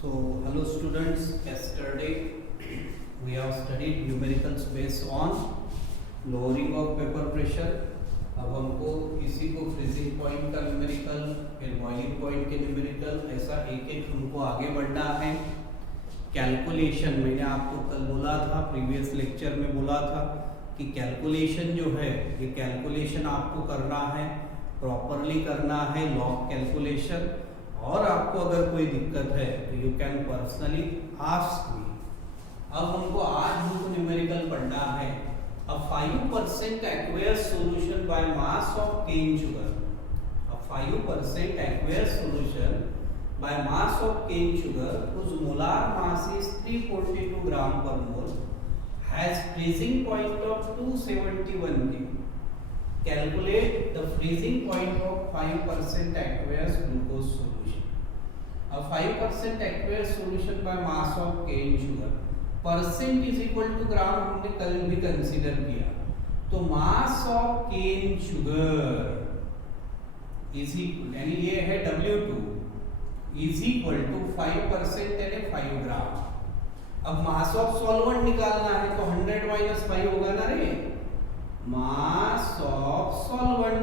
So, hello students, yesterday we have studied numericals based on lowering of vapor pressure. अब हमको इसी को freezing point का numerical, फिर बॉइलिंग पॉइंट के न्यूमेरिकल, ऐसा एक एक हमको आगे बढ़ना है। कैलकुलेशन मैंने आपको कल बोला था, प्रीवियस लेक्चर में बोला था कि कैलकुलेशन जो है ये कैलकुलेशन आपको करना है, प्रॉपरली करना है, लॉग कैलकुलेशन। और आपको अगर कोई दिक्कत है तो you can personally ask me. अब हमको आज हमको न्यूमेरिकल पढ़ना है a 5% aqueous solution by mass of cane sugar. A 5% aqueous solution by mass of cane sugar whose molar mass is 342 gram per mole has freezing point of 271 K. Calculate the freezing point of 5% aqueous glucose solution. A 5% aqueous solution by mass of cane sugar. Percent is equal to gram हमने कल भी consider किया, तो mass of cane sugar is equal, यानी ये है W2 is equal to 5% यानी 5 ग्राम। अब मास ऑफ सॉल्वेंट निकालना है तो 100 माइनस 5 होगा ना रे। Mass of solvent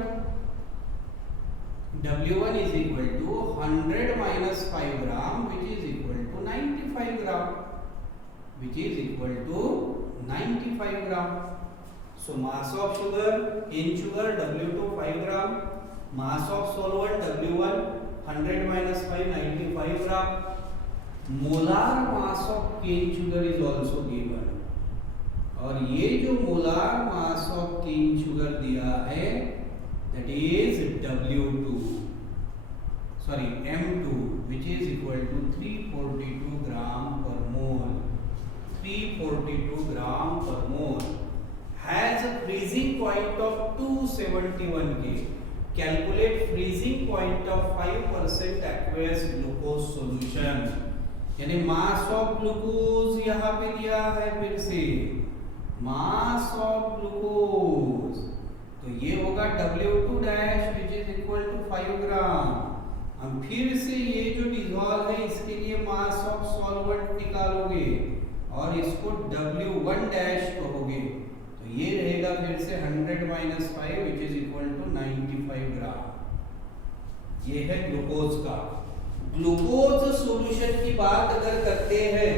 W1 is equal to 100 minus 5 gram which is equal to 95 gram, which is equal to 95 gram. So mass of sugar in sugar W2 5 gram, mass of solvent W1 100 minus 5 95 gram. Molar mass of cane sugar is also given. और ये जो molar mass of cane sugar दिया है that is W2 sorry M2 which is equal to 342 gram per mole. 342 gram per mole has a freezing point of 271 K. Calculate freezing point of 5% aqueous glucose solution. यानी mass of glucose यहाँ पे दिया है, फिर से mass of glucose तो ये होगा W2 dash which is equal to 5 gram. अब फिर से ये जो डिसॉल्व है इसके लिए mass of solvent निकालोगे और इसको W1 डैश कहोगे तो ये रहेगा फिर से 100 minus 5 which is equal to 95 gram. ये है ग्लूकोज का। ग्लूकोज सॉल्यूशन की बात अगर करते हैं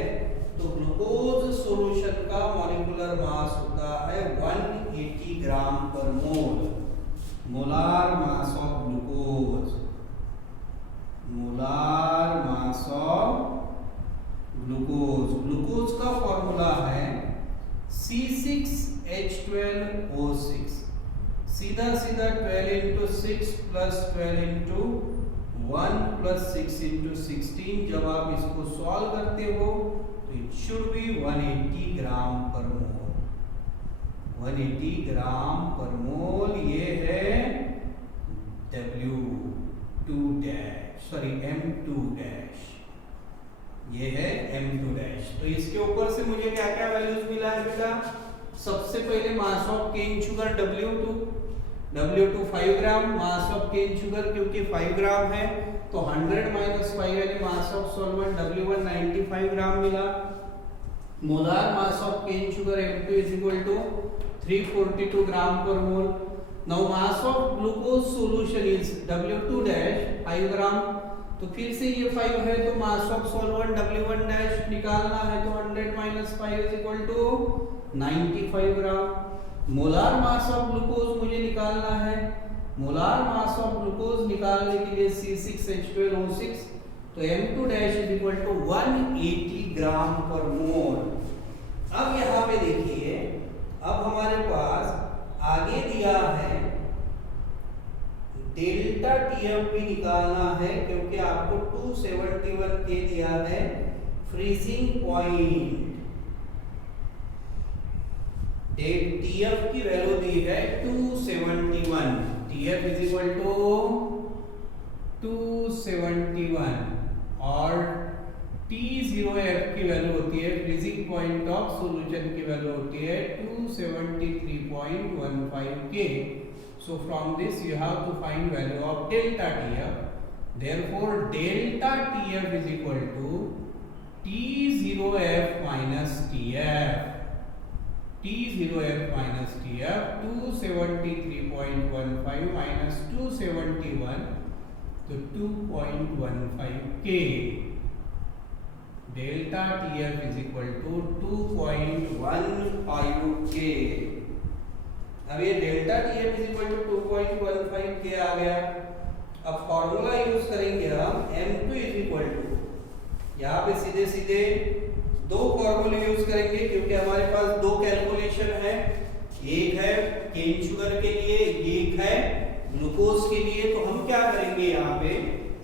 तो ग्लूकोज सॉल्यूशन का मॉलिक्यूलर मास होता है 180 gram per mole. Molar mass of glucose, molar mass of glucose. Glucose का फॉर्मूला है C6H12O6। सीधा सीधा 12 into 6 plus 12 into 1 plus 6 into 16। जब आप इसको सॉल्व करते हो तो it should be 180 gram per mole. 180 gram per मोल ये है W2 dash sorry M2 dash, ये है M2 डैश। तो इसके ऊपर से मुझे क्या क्या वैल्यूज मिला है बेटा? सबसे पहले mass of cane sugar W2 5 gram, mass of cane sugar क्योंकि 5 ग्राम है तो 100 माइनस 5 यानी मास ऑफ सॉल्वेंट W1 95 ग्राम मिला। Molar mass of cane sugar M2 is equal to 342 gram per mole. Now mass of glucose solution is W2 dash 5 gram, तो फिर से ये 5 है तो mass of solvent W1 dash निकालना है तो 100 minus 5 is equal to 95 gram. Molar mass of glucose मुझे निकालना है। मोलार मास ऑफ ग्लूकोज निकालने के लिए C6H12O6 तो M2 dash is equal to 180 gram per mole. अब यहाँ पे देखिए, अब हमारे पास आगे दिया है डेल्टा TF भी निकालना है क्योंकि आपको 271 के दिया है फ्रीजिंग पॉइंट। TF की वैल्यू दी है 271। TF इज इक्वल टू 271 और T0F की वैल्यू होती है, फ्रीजिंग पॉइंट ऑफ सॉल्यूशन की वैल्यू होती है 273.15 K। So from this you have to find value of delta TF. Therefore delta TF is equal to T0F minus TF, T0F minus TF 273.15 minus 271 तो 2.15 K, delta TF is equal to 2.15 K। अब ये delta TF is equal to 2.15 K आ गया। अब formula use करेंगे हम M2 is equal to, यहाँ पे सीधे सीधे दो फॉर्मूले यूज करेंगे क्योंकि हमारे पास दो कैलकुलेशन है, एक है केन शुगर के लिए, एक है ग्लूकोज के लिए। तो हम क्या करेंगे यहाँ पे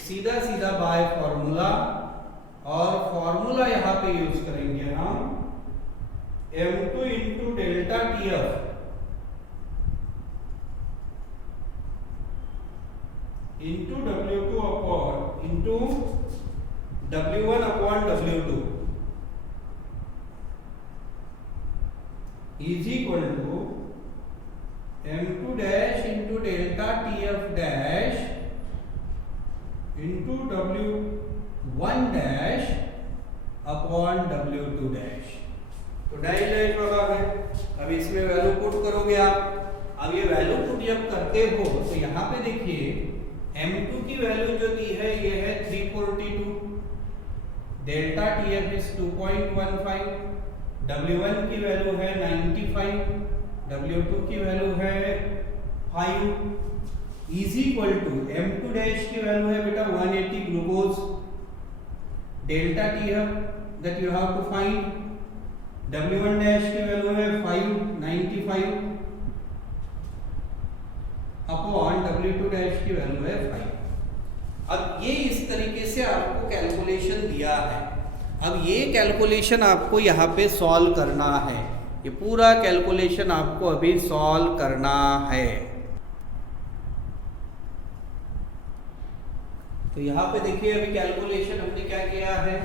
सीधा सीधा बाय फॉर्मूला, और फॉर्मूला यहाँ पे यूज करेंगे हम M2 into delta TF into W2 upon into W1 upon W2 is equal to M2 dash into delta TF dash into W1 dash upon W2 dash. तो डैश वाला है। अब इसमें वैल्यू पुट करोगे आप। अब ये वैल्यू पुट जब करते हो तो यहाँ पे देखिए M2 की वैल्यू जो दी है ये है 342, डेल्टा TF इज 2.15, W1 की वैल्यू है 95, W2 की वैल्यू है 5 is equal to M2 dash की वैल्यू है बेटा 180 glucose, delta TF that you have to find, W1 dash की वैल्यू है 595 अपॉन W2 डैश की वैल्यू है 5। अब ये इस तरीके से आपको कैलकुलेशन दिया है। अब ये कैलकुलेशन आपको यहाँ पे सॉल्व करना है, ये पूरा कैलकुलेशन आपको अभी सॉल्व करना है। तो यहाँ पे देखिए अभी कैलकुलेशन हमने क्या किया है।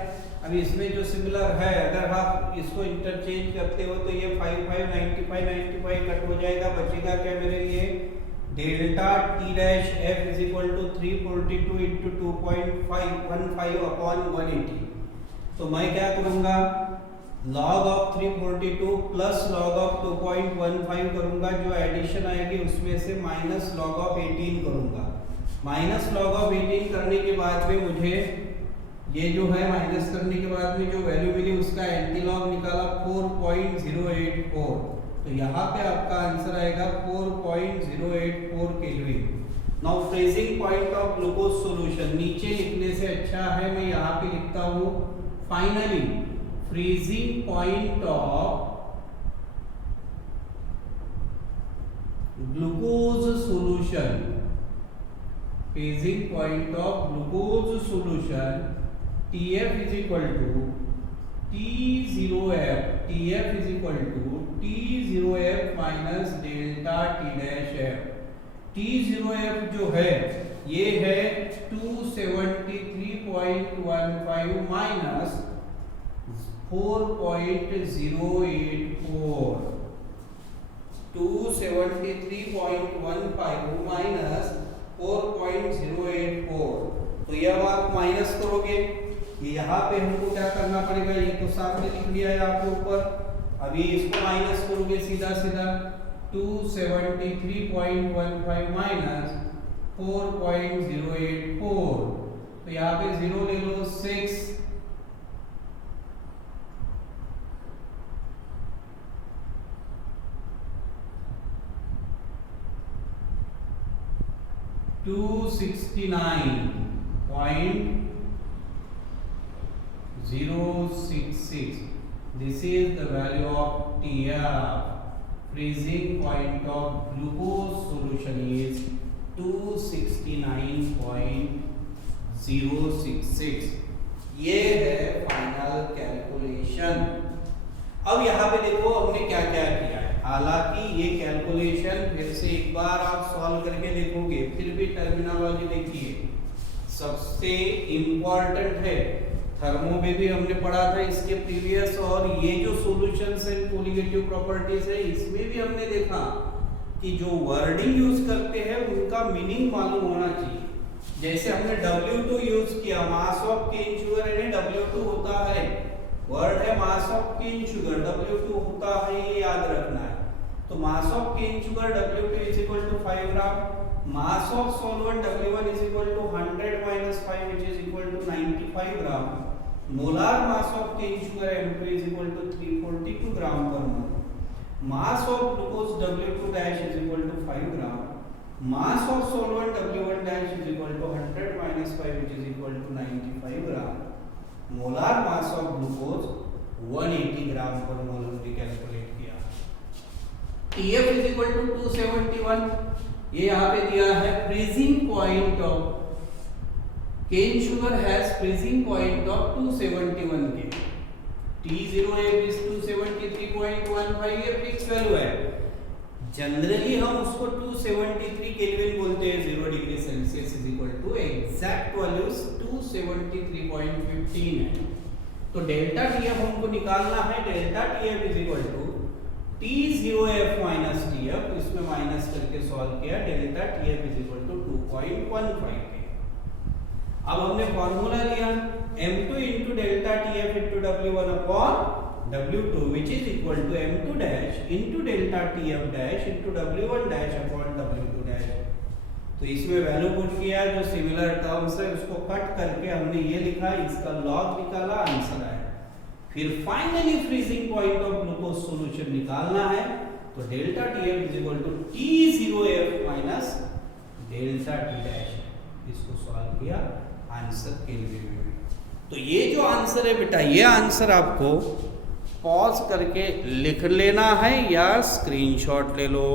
अभी इसमें जो सिमिलर है अगर आप इसको इंटरचेंज करते हो तो ये 5 5 95 95 कट हो जाएगा, बचेगा क्या मेरे लिए delta T dash F is equal to 342 into 2.515 upon 180। तो मैं क्या करूंगा log of 342 plus log of 2.15 करूंगा, जो एडिशन आएगी उसमें से माइनस log ऑफ 18 करूंगा। माइनस log ऑफ 18 करने के बाद में मुझे ये जो है माइनस करने के बाद में जो वैल्यू मिली उसका एंटी लॉग निकाला 4.084। तो यहाँ पे आपका आंसर आएगा 4.084 kelvin. Now freezing point of glucose solution नीचे लिखने से अच्छा है मैं यहाँ पे लिखता हूँ finally freezing point of glucose solution, freezing point of glucose solution TF is equal to T0F, TF is equal to T0F minus delta T dash F। T0F जो है ये है 273.15 माइनस 4.084, 273.15 माइनस 4.084। तो ये अब आप माइनस करोगे, ये यहाँ पे हमको क्या करना पड़ेगा, ये तो सामने लिख लिया है आपके ऊपर। अभी इसको माइनस करोगे सीधा सीधा 273.15 माइनस 4.084। तो यहाँ पे 0 ले लो 6, 269.066। This is the value of TF. Freezing point of glucose solution is 269.066। ये है फाइनल कैलकुलेशन। अब यहाँ पे देखो हमने क्या क्या किया है। हालांकि ये कैलकुलेशन फिर से एक बार आप सॉल्व करके देखोगे, फिर भी टर्मिनोलॉजी देखिए सबसे इम्पोर्टेंट है। थर्मो में भी हमने पढ़ा था इसके प्रीवियस, और ये जो सॉल्यूशंस है कोलिगेटिव प्रॉपर्टीज है इसमें भी हमने देखा कि जो वर्डिंग यूज करते हैं उनका मीनिंग मालूम होना चाहिए। जैसे हमने W2 यूज किया, मास ऑफ केन शुगर यानी W2 होता है, वर्ड है मास ऑफ केन शुगर, W2 होता है, ये याद रखना है। तो mass of cane sugar W2 is equal to 5 gram, mass of solvent W1 is equal to 100 minus 5 which is equal to 95 gram, molar mass of cane sugar M2 is equal to 342 gram per mole, mass of glucose W2 dash is equal to 5 gram, mass of solvent W1 dash is equal to 100 minus 5 which is equal to 95 gram, molar mass of glucose 180 gram per mole हमने calculate किया। TF is equal to 271, ये यहाँ पे दिया है freezing point of cane sugar has freezing point of 271 K, T0F is 273.15, ये fix value है। Generally हम उसको 273 केल्विन बोलते हैं, 0 degree Celsius is equal to exact value 273.15 है। तो डेल्टा टीएफ हमको निकालना है, delta TF is equal to T0F minus TF, इसमें माइनस करके सॉल्व किया, delta TF is equal to 2.15 है। अब हमने फॉर्मूला लिया M2 into delta TF into W1 upon W2 which is equal to M2 dash into delta TF dash into W1 dash upon W2 dash। तो इसमें value put किया, जो similar terms है उसको कट करके हमने ये लिखा, इसका लॉग निकाला, आंसर आया। फिर finally freezing point of glucose solution निकालना है, तो delta TF is equal to T0F minus delta T dash, इसको सॉल्व किया, आंसर केल्विन में। तो ये जो आंसर है बेटा, ये आंसर आपको पॉज करके लिख लेना है या स्क्रीनशॉट ले लो।